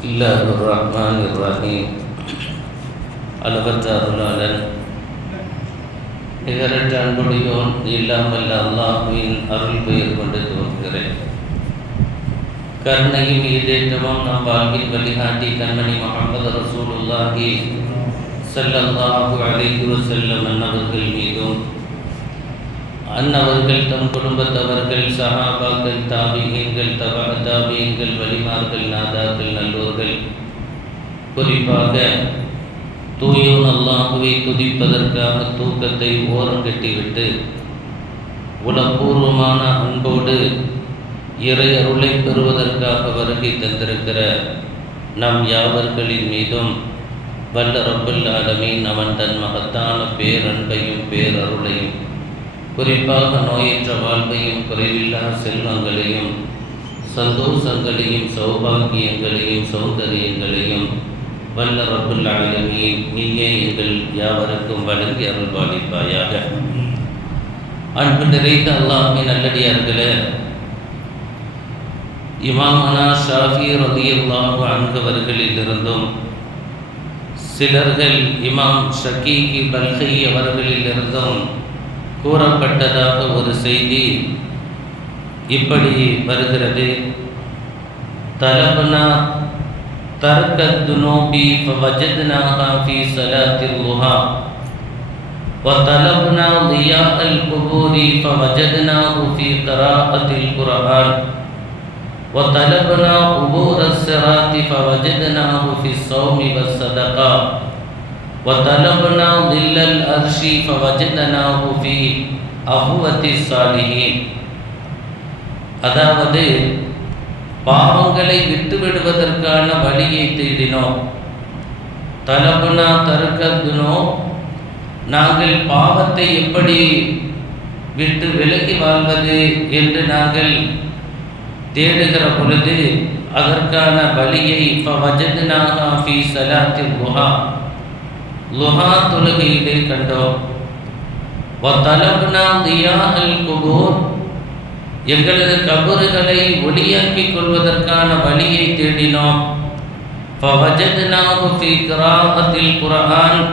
பிஸ்மில்லாஹிர்ரஹ்மானிர்ரஹீம். அளவற்ற அருளாளன் நிகரற்ற அன்புடையோன் எல்லாம் வல்ல அல்லாஹ்வின் அருள் பெயர் கொண்டு துவங்குகிறேன். கருணையும் ஈடேற்றமும் நம் வாழ்வின் வழிகாட்டி கண்மணி முஹம்மது ரசூலுல்லாஹி ஸல்லல்லாஹு அலைஹி வஸல்லம் அன்னவர்கள் மீதும் அன்னவர்கள் தம் குடும்பத்தவர்கள் சஹாபாக்கள் தாபியீன்கள் தாபியீன்கள் வலிமார்கள் நாதாக்கள் நல்லோர்கள் குறிப்பாக தூயோன் அல்லாஹுவை துதிப்பதற்காக தூக்கத்தை ஓரங்கட்டிவிட்டு உளப்பூர்வமான அன்போடு இறை அருளை பெறுவதற்காக வருகை தந்திருக்கிற நம் யாவர்களின் மீதும் வல்ல ரப்புல் ஆலமீன் அவன் தன் மகத்தான பேரன்பையும் பேரருளையும் குறிப்பாக நோயற்ற வாழ்வையும் குறைவில்லா செல்வங்களையும் சந்தோஷங்களையும் சௌபாகியங்களையும் சௌந்தரியங்களையும் வல்ல ரப்புல் ஆலமீன் நீயே எங்கள் யாவருக்கும் வழங்கி அருள்பாலிப்பாயாக. அன்பு நிறைந்த அல்லாஹ்வின் நல்லடியார்களே, இமாமனா ஷாஃபி ரலியல்லாஹு அன்ஹு அவர்களிலிருந்தும் சிலர்கள் இமாம் ஷகீகி பல்கி அவர்களிலிருந்தும் கூறப்பட்டதாக ஒரு செய்தி இப்படி வருகிறது. தலப்னா தர்க துனூபி ஃபவஜத்னாஹா ஃபீ ஸலாத்தில் லுஹா வ தலப்னா லியாஅல் குபூரி ஃபவஜத்னாஹு ஃபீ கிராஅத்தில் குர்ஆன் வ தலப்னா உபூரஸ் ஸிராத்தி ஃபவஜத்னாஹு ஃபீ ஸௌமி வஸ் ஸதகா وَطَلَبْنَا ظِلَّ الْعَرْشِ فَوَجَدْنَاهُ فِي أَخْوَةِ الصَّالِحِينَ. அதாவது பாவங்களை விட்டுவிடுவதற்கான வழியை தேடினோம். தலபுனா தருக்கதுனோ, நாங்கள் பாவத்தை எப்படி விட்டு விலகி வாழ்வது என்று நாங்கள் தேடுகிற பொழுது அதற்கான வழியை ஃபவஜத்னாஹா ஃபீ ஸலாத்தில் லுஹா, லுஹா தொழுகையிலே கண்டோம். வதலப்னா தியாஅல் குபூர், எங்களது கபறுகளை ஒளியாக்கிக் கொள்வதற்கான வழியை தேடினோம். ஃபவஜத்னாஹு ஃபீ கிராஅத்தில் குர்ஆன்,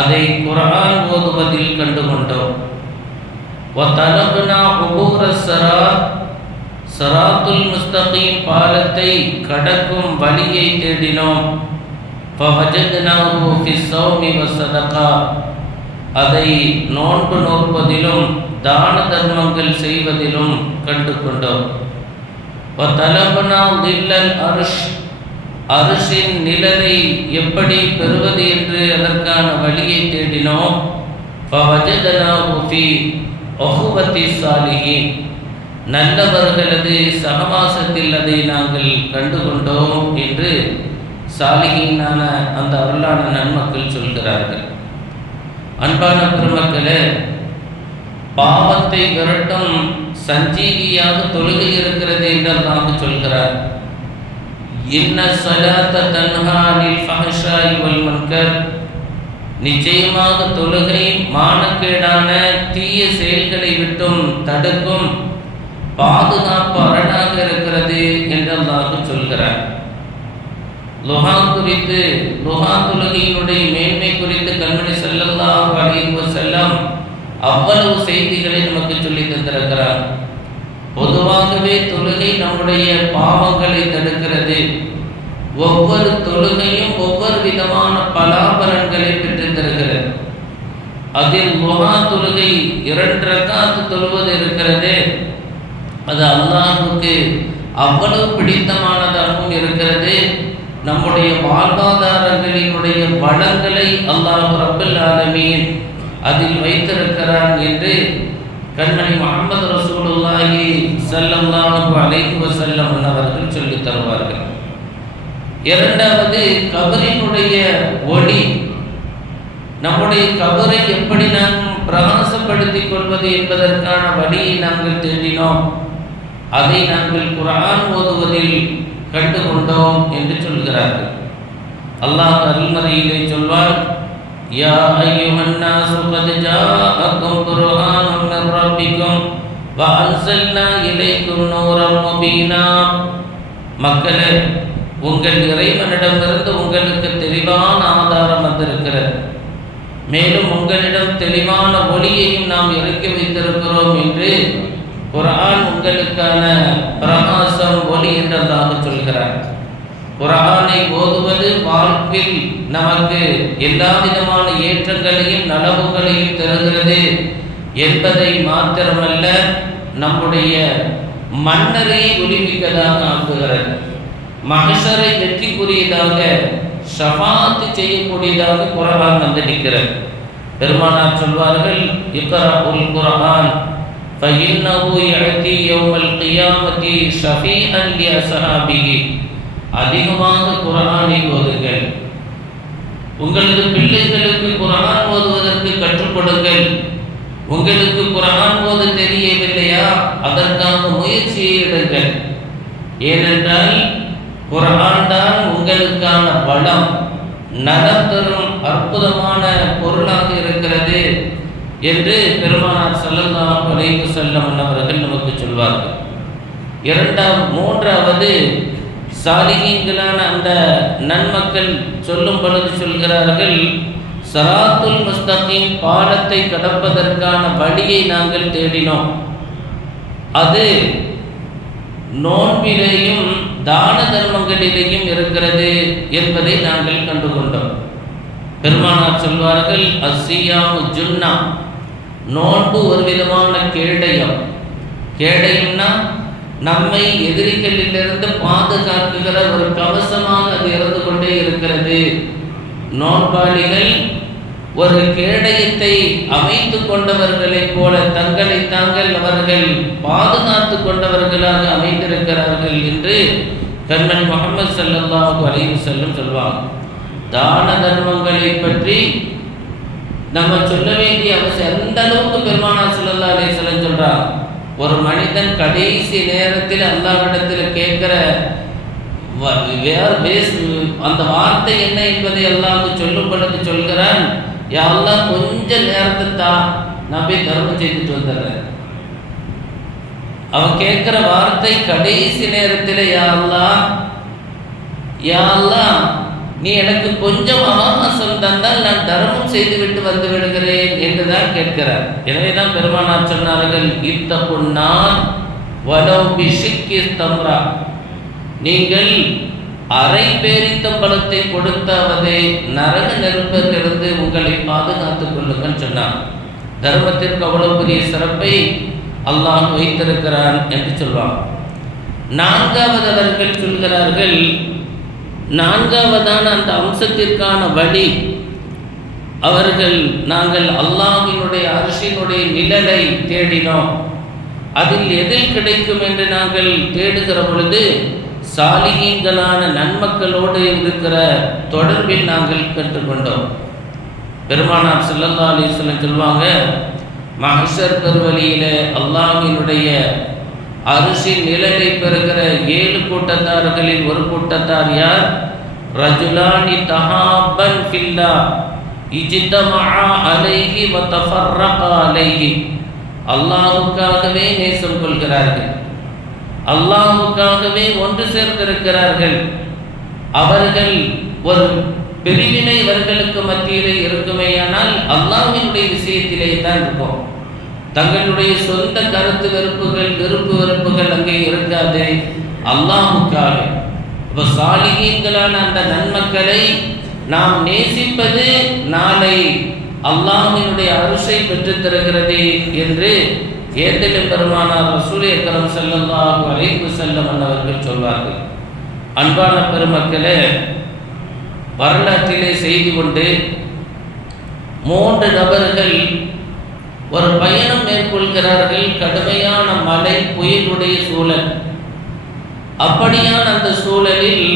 அதை குர்ஆன் ஓதுவதில் கண்டுகொண்டோம். வதலப்னா உபூரஸ் ஸராத், ஸராத்துல் முஸ்தகீம் பாலத்தை கடக்கும் வழியை தேடினோம். ஃபவஜத்னாஹு ஃபி ஸௌமி வஸ்ஸதகா, அதை நோன்பு நோற்பதிலும் தான தர்மங்கள் செய்வதிலும் கண்டு கொண்டோம். வதலப்னா தில்லல் அர்ஷ், அர்ஷின் நிழலை எப்படி பெறுவது என்று அதற்கான வழியை தேடினோம். ஃபவஜத்னாஹு ஃபி உஹுவத்தி ஸாலிஹீன், நல்லவர்களது சகவாசத்தில் அதை நாங்கள் கண்டுகொண்டோம் என்று சாலிஹீனான அந்த அருளான நன்மக்கள் சொல்கிறார்கள். அன்பான பெருமக்களே, பாவத்தை விரட்டும் சஞ்சீவியாக தொழுகை இருக்கிறது என்று அல்லாஹ் சொல்கிறார். இன்ன ஸலாத்த தன்ஹா அனில் ஃபஹ்ஷாஇ வல் முன்கர், நிச்சயமாக தொழுகை மானக்கேடான தீய செயல்களை விட்டும் தடுக்கும் பாதுகாப்பு அரணாக இருக்கிறது என்று அல்லாஹ் சொல்கிறார். லுஹா குறித்து, லுஹா தொழுகையினுடைய மேன்மை குறித்து கண்மணி ஸல்லல்லாஹு அலைஹி வஸல்லம் அவ்வளவு செய்திகளை நமக்கு சொல்லி தந்திருக்கிறார். பொதுவாகவே தொழுகை நம்முடைய பாவங்களை தடுக்கிறது. ஒவ்வொரு தொழுகையும் ஒவ்வொரு விதமான பலாபலன்களை பெற்று தருகிறது. அதில் லுஹா தொழுகை 2 ரக்காத் தொழுவது இருக்கிறது, அது அல்லாஹ்வுக்கு அவ்வளவு பிடித்தமானதாகவும் இருக்கிறது. நம்முடைய வாழ்வாதாரங்களினுடைய வளங்களை அல்லாஹ் ரப்புல் ஆலமீன் அதில் வைத்திருக்கிறான் என்று கண்மணி முஹம்மது ரசூலுல்லாஹி ஸல்லல்லாஹு அலைஹி வஸல்லம் அவர்கள் சொல்லித் தருவார்கள். இரண்டாவது, கபரினுடைய ஒளி, நம்முடைய கபரை எப்படி நாம் பிரகாசப்படுத்திக் கொள்வது என்பதற்கான வழியை நாங்கள் தேடினோம். அதை நாங்கள் குர்ஆன் ஓதுவதில் கண்டுகொண்டோம் என்று சொல்கிறார்கள். அல்லாஹ் அருள்மறையிலே சொல்வார், யா அய்யுஹன் நாஸு கத் ஜாஅக்கும் குர்ஆனும் மின் ரப்பிக்கும் வ அன்ஸல்னா இலைக்கும் நூரம் முபீனா. மக்களே, உங்கள் இறைவனிடமிருந்து உங்களுக்கு தெளிவான ஆதாரம் வந்திருக்கிறது, மேலும் உங்களிடம் தெளிவான ஒளியையும் நாம் இறக்கி வைத்திருக்கிறோம் என்று குர்ஆன் உங்களுக்கான பிரகாசம் ஒளி என்றதாக சொல்கிறார். குர்ஆனை ஓதுவது வாழ்வில் நமக்கு எல்லா விதமான ஏற்றங்களையும் நலவுகளையும் தருகிறது என்பதை மாத்திரமல்ல, நம்முடைய மன்னரை ஒளிமிக்கதாக ஆக்குகிறது, மஹ்ஷரை வெற்றிக்குரியதாக ஷஃபாத் செய்யக்கூடியதாக குர்ஆன் வந்து நிற்கிறது. பெருமானார் சொல்வார்கள், இக்ரஉல் குர்ஆன் ஃபஇன்னஹு யஅதி யௌமல் கியாமத்தி ஷஃபீஅன் லிஅஸ்ஹாபிஹி. அதிகமாக குர்ஆனை ஓதுங்கள், உங்களது பிள்ளைகளுக்கு குர்ஆன் ஓதுவதற்கு கற்றுக் கொடுங்கள். உங்களுக்கு குர்ஆன் ஓத தெரியவில்லையா, அதற்காக முயற்சியை எடுங்கள். ஏனென்றால் குர்ஆன் தான் உங்களுக்கான பலம், நலம் தரும் அற்புதமான பொருளாக இருக்கிறது என்று பெருமானார் ஸல்லல்லாஹு அலைஹி வஸல்லம் அவர்கள் நமக்கு சொல்வார்கள். மூன்றாவது சாலிஹீன்களான அந்த நன்மக்கள் சொல்லும் பொழுது சொல்கிறார்கள், ஸிராத்துல் முஸ்தகீம் பாலத்தை கடப்பதற்கான வழியை நாங்கள் தேடினோம். அது நோன்பிலேயும் தான தர்மங்களிலேயும் இருக்கிறது என்பதை நாங்கள் கண்டுகொண்டோம். பெருமானார் சொல்வார்கள், அஸ்ஸியாமு ஜுன்னா, நோன்பு ஒரு விதமான கேடயம். கேடயம்னா நம்மை எதிரிகளிலிருந்து பாதுகாக்குகிற ஒரு கவசமாக அது இருந்து கொண்டே இருக்கிறது. நோன்பாளிகள் ஒரு கேடயத்தை அமைத்து கொண்டவர்களைப் போல தங்களை தாங்கள் அவர்கள் பாதுகாத்து கொண்டவர்களாக அமைந்திருக்கிறார்கள் என்று கண்மணி முஹம்மது ஸல்லல்லாஹு அலைஹி வஸல்லம் சொல்வாங்க. தான தர்மங்களை பற்றி நம்ம சொல்ல வேண்டிய அவசியம் அந்த அளவுக்கு பெருமானார் ஸல்லல்லாஹு அலைஹி வஸல்லம் சொல்றாங்க. ஒரு மனிதன் கடைசி நேரத்தில் அல்லாஹ்விடத்தில் கேட்கிற அந்த வார்த்தை என்ன என்பதை அல்லாஹ் சொல்லும் பொழுது சொல்கிறான், யா அல்லாஹ் கொஞ்ச நேரத்தை தான் நான் போய் தர்மம் செய்துட்டு வந்துடுறேன். அவன் கேட்கிற வார்த்தை கடைசி நேரத்தில், யா அல்லாஹ் நீ எனக்கு கொஞ்சம் அவகாசம் தந்தால் நான் தர்மம் செய்துவிட்டு வந்து விடுகிறேன் என்றுதான் கேட்கிறார். எனவே தான் பெருமானார் சொன்னார்கள், இத்தகுன்னார் வலௌ பிஷிக்கி தம்ரா, நீங்கள் அரை பேரித்தம்பழத்தை கொடுத்தாவது நரக நெருப்பிலிருந்து உங்களை பாதுகாத்துக் கொள்ளுங்கள் சொன்னார். தர்மத்திற்கு அவ்வளவு பெரிய சிறப்பை அல்லாஹ் வைத்திருக்கிறான் என்று சொல்வார். நான்காவது அவர்கள் சொல்கிறார்கள், நான்காவதான அந்த அம்சத்திற்கான வழி அவர்கள், நாங்கள் அல்லாஹ்வினுடைய அர்ஷினுடைய நிழலை தேடினோம். அதில் எதில் கிடைக்கும் என்று நாங்கள் தேடுகிற பொழுது சாலிஹீன்களான நன்மக்களோடு இருக்கிற தொடர்பில் நாங்கள் கற்றுக்கொண்டோம். பெருமானார் ஸல்லல்லாஹு அலைஹி வஸல்லம் சொல்வாங்க, மஹ்ஷர் பெருவழியிலே அல்லாஹ்வினுடைய அரிசின் நிழலை பெறுகிற 7 கூட்டத்தார்களில் ஒரு கூட்டத்தார் யார்? ரஜுலானி தஹாபன் ஃபில்லா இஜ்தமஆ அலைஹி வ தஃபர்ரகா அலைஹி. அல்லாஹ்வுக்காகவே நேசம் கொள்கிறார்கள், அல்லாஹ்வுக்காகவே ஒன்று சேர்ந்திருக்கிறார்கள். அவர்கள் ஒரு பிரிவினை இவர்களுக்கு மத்தியிலே இருக்குமேயானால் அல்லாஹ்வினுடைய விஷயத்திலே தான் இருக்கும். தங்களுடைய சொந்த கருத்து விருப்பு வெறுப்புகள் அங்கே இருக்காது, அல்லாஹ்வுக்காக. இப்போ சாலிஹீன்களான அந்த நன்மக்களை நாம் நேசிப்பது நாளை அல்லாஹ்வினுடைய அருளை பெற்றுத் தருகிறது என்று ஏந்திலும் பெருமானார் ரசூல் அக்ரம் ஸல்லல்லாஹு அலைஹி வஸல்லம் அவர்கள் சொல்வார்கள். அன்பான பெருமக்களே, வரலாற்றிலே செய்து கொண்டு 3 நபர்கள் ஒரு பயணம் மேற்கொள்கிறார்கள். கடுமையான மழை புயலுடைய சூழல். அப்படியான அந்த சூழலில்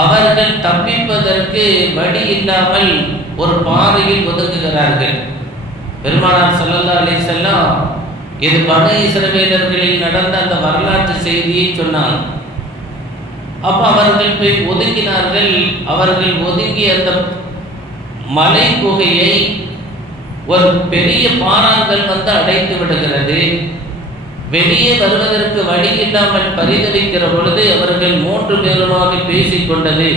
அவர்கள் தப்பிப்பதற்கு வழி இல்லாமல் ஒரு பாறையில் ஒதுங்குகிறார்கள். பெருமானார் ஸல்லல்லாஹு அலைஹி வஸல்லம் இது பனி இஸ்ரவேலர்களில் நடந்த அந்த வரலாற்று செய்தியை சொன்னார். அப்போ அவர்கள் போய் ஒதுங்கினார்கள். அவர்கள் ஒதுங்கி அந்த மலை குகையை ஒரு பெரிய பாறாங்கல் வந்து அடைத்து விடுகிறது. வெளியே வருவதற்கு வழி இல்லாமல் பரிதவிக்கிற பொழுது அவர்கள் 3 பேருமாக பேசிக்கொண்டது,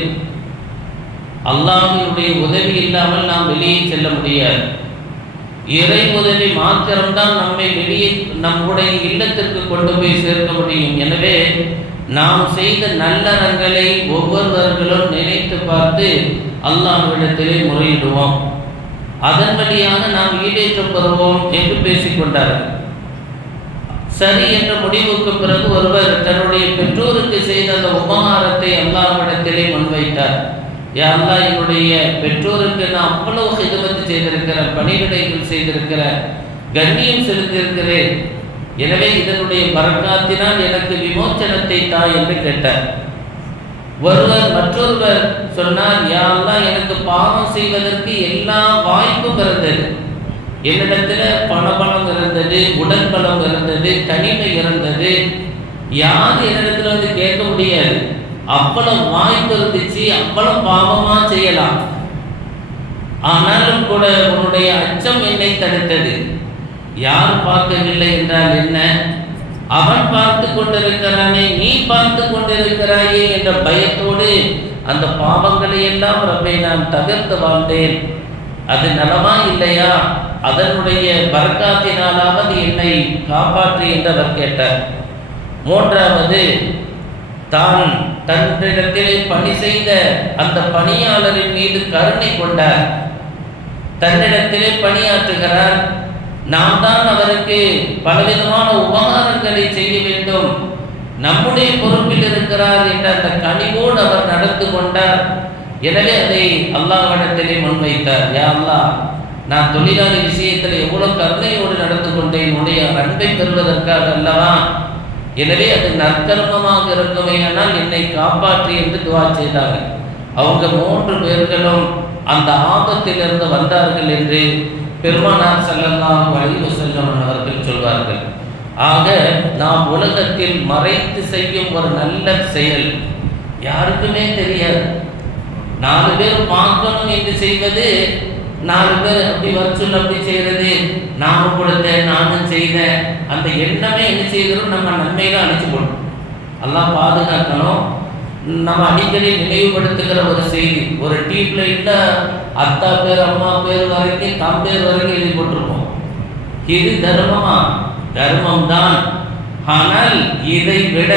அல்லாஹ்வுடைய உதவி இல்லாமல் நாம் வெளியே செல்ல முடியாது. இறை உதவி மாத்திரம்தான் நம்மை வெளியே நம்முடைய இல்லத்திற்கு கொண்டு போய் சேர்க்க முடியும். எனவே நாம் செய்த நல்லறங்களை ஒவ்வொருவர்களும் நினைத்து பார்த்து அல்லாஹ்விடத்திலே முறையிடுவோம். அதன் வழியாக நாம் ஈடேற்றம் பெறுவோம் என்று பேசிக்கொண்டார்கள். சரி என்ற முடிவுக்கு பிறகு ஒருவர் தன்னுடைய பெற்றோருக்கு செய்த அந்த உபகாரத்தை அல்லாஹ்விடத்திலே முன்வைத்தார். யா அல்லாஹ், என்னுடைய பெற்றோருக்கு நான் அவ்வளவு ஹிதமத்து செய்திருக்கிறேன், பணிவிடைகள் செய்திருக்கிறேன், கண்ணியம் செலுத்தியிருக்கிறேன். எனவே இதனுடைய பரக்காத்தினால் எனக்கு விமோச்சனத்தை தா என்று கேட்டார். மற்றொருவர் சொன்னார், யா அல்லாஹ், எனக்கு பாவம் செய்வதற்கு எல்லா வாய்ப்பும் இருந்தது. என்னிடத்தில் பணபலம் இருந்தது, உடல் பலம் இருந்தது, தனிமை இருந்தது. யாரும் என்னிடத்துல வந்து கேட்க முடியாது. அவ்வளவு வாய்ப்பு இருந்துச்சு, அவ்வளவு பாவமா செய்யலாம். ஆனாலும் கூட உன்னுடைய அச்சம் என்னை தடுத்தது. யார் பார்க்கவில்லை என்றால் என்ன, அவன் பார்த்து கொண்டிருக்கிறானே, நீ பார்த்து கொண்டிருக்கிறாயே என்ற பயத்தோடு அந்த பாவங்களை எல்லாம் ரப்பை நான் தவிர்த்து வாழ்ந்தேன். அது நலமா இல்லையா? அதனுடைய பரக்காத்தினாலாவது என்னை காப்பாற்றி என்று அவர் கேட்டார். 3வது, தான் தன்னிடத்திலே பணி செய்த அந்த பணியாளரின் மீது கருணை கொண்டார். தன்னிடத்திலே பணியாற்றுகிறார், நாம் தான் அவருக்கு பலவிதமான உபகாரங்களை செய்ய வேண்டும், நம்முடைய பொறுப்பில் இருக்கிறார் என்ற அந்த கனிவோடு அவர் நடந்து கொண்டார். எனவே அதை அல்லாஹ்விடத்திலே முன்வைத்தார். யா அல்லாஹ், நான் தொழிலாளி விஷயத்தில் எவ்வளவு கருணையோடு நடந்து கொண்டேன், உன்னுடைய அன்பை பெறுவதற்காக அல்லவா. எனவே அது நற்கர்மமாக இருக்குமே, ஆனால் என்னை காப்பாற்றி என்று துவா செய்தார்கள். அவங்க 3 பேர்களும் அந்த ஆபத்திலிருந்து வந்தார்கள் என்று பெருமானார் ஸல்லல்லாஹு அலைஹி வஸல்லம் அவர்கள் சொல்வார்கள். ஆக நாம் உலகத்தில் மறைத்து செய்யும் ஒரு நல்ல செயல் யாருக்குமே தெரியாது. 4 பேர் பார்க்கணும் என்று செய்வது, 4 பேர் அப்படி வச்சுன்னு அப்படி செய்கிறது, நானும் கொடுத்தேன் நானும் செய்தேன், அந்த எண்ணமே என்ன செய்கிறோம், நம்ம நன்மையில அழிச்சு போடணும். எல்லாம் பாதுகாக்கணும். நம்ம அடிக்கடி நினைவுபடுத்துகிற ஒரு செய்தி, ஒரு டியூப்லைட்ல அத்தா பேர் அம்மா பேர் வரைக்கும் தம் பேர் வரைக்கும் எழுதி போட்டிருப்போம். இது தர்மமா? தர்மம்தான். ஆனால் இதை விட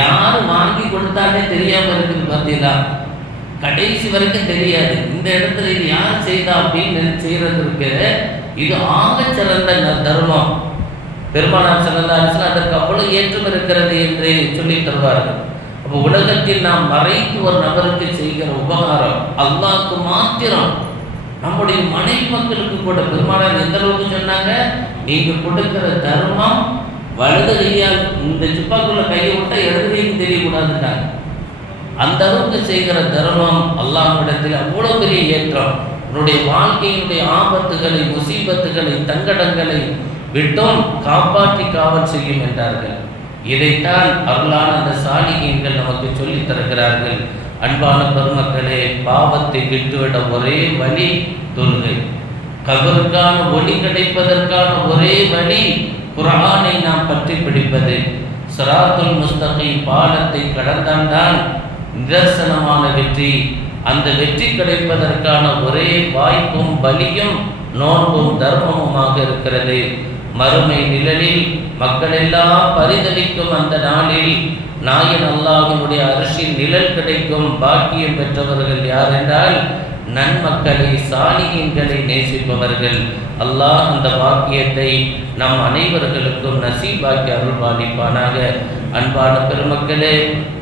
யார் வாங்கி கொடுத்தாலே தெரியாம இருக்குது. பார்த்தீங்களா, கடைசி வரைக்கும் தெரியாது. இந்த இடத்துல இது யார் செய்தா அப்படின்னு செய்யறதுக்கு இது ஆகச்சிறந்த தர்மம். பெருமானார் ஸல்லல்லாஹு அலைஹி வஸல்லம் அதற்கு அவ்வளவு ஏற்றம் இருக்கிறது என்று சொல்லி தருவார்கள். அப்போ உலகத்தில் நாம் மறைத்து ஒரு நபருக்கு செய்கிற உபகாரம் அல்லாஹ்க்கு மாத்திரம். நம்முடைய மனைவி மக்களுக்கு கூட பெருமானார் எந்த அளவுக்கு சொன்னாங்க, நீங்க கொடுக்கிற தர்மம் வலது கையால் இந்த சிப்பாக்குள்ள கையை விட்டா இடது கைக்கு தெரியக்கூடாதுட்டாங்க. அந்த அளவுக்கு செய்கிற தர்மம் அல்லாஹ்விடத்தில் அவ்வளவு பெரிய ஏற்றம். உன்னுடைய வாழ்க்கையினுடைய ஆபத்துகளை, முசீபத்துகளை, தங்கடங்களை விட்டும் காப்பாற்றி காவல் செய்யும் என்றார்கள். இதைத்தான் அருளான அந்த சாலிகீன்கள் நமக்கு சொல்லித் தருகிறார்கள். அன்பான பெருமக்களே, பாவத்தை விட்டுவிட ஒரே வழி தொழுகை. கபருக்கான ஒளி கிடைப்பதற்கான ஒரே வழி குர்ஆனை நாம் பற்றி பிடிப்பது. சிராத்துல் முஸ்தகீம் பாலத்தை கடந்தால்தான் நிதர்சனமான வெற்றி. அந்த வெற்றி கிடைப்பதற்கான ஒரே வாய்ப்பும் வலியும் நோன்பும் தர்மமுமாக இருக்கிறது. மறுமை நிழலில் மக்கள் எல்லாம் பரிதவிக்கும் அந்த நாளில் நாயன் அல்லாஹ்வினுடைய அரிசின் நிழல் கிடைக்கும் பாக்கியம் பெற்றவர்கள் யார் என்றால் நன்மக்களை, சாலிகீன்களை நேசிப்பவர்கள். அல்லாஹ் அந்த பாக்கியத்தை நம் அனைவர்களுக்கும் நசீபாக்கி அருள்பாலிப்பானாக. அன்பான பெருமக்களே,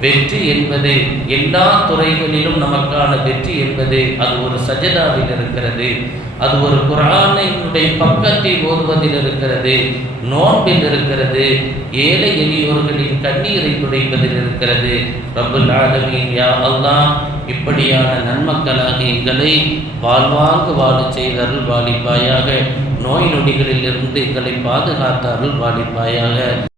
வெற்றி என்பது எல்லா துறைகளிலும் நமக்கான வெற்றி என்பது அது ஒரு சஜதாவில் இருக்கிறது, அது ஒரு குர்ஆனினுடைய பக்கத்தை ஓதுவதில் இருக்கிறது, நோன்பில் இருக்கிறது, ஏழை எளியோர்களின் கண்ணீரை துடைப்பதில் இருக்கிறது. ரப்புல் ஆலமீன் யா அல்லாஹ், இப்படியான நன்மக்களாக எங்களை வாழ்வாங்கு வாழச் செய்த அருள்பாலிப்பாயாக. நோய் நொடிகளில் இருந்து எங்களை பாதுகாத்த அருள்பாலிப்பாயாக.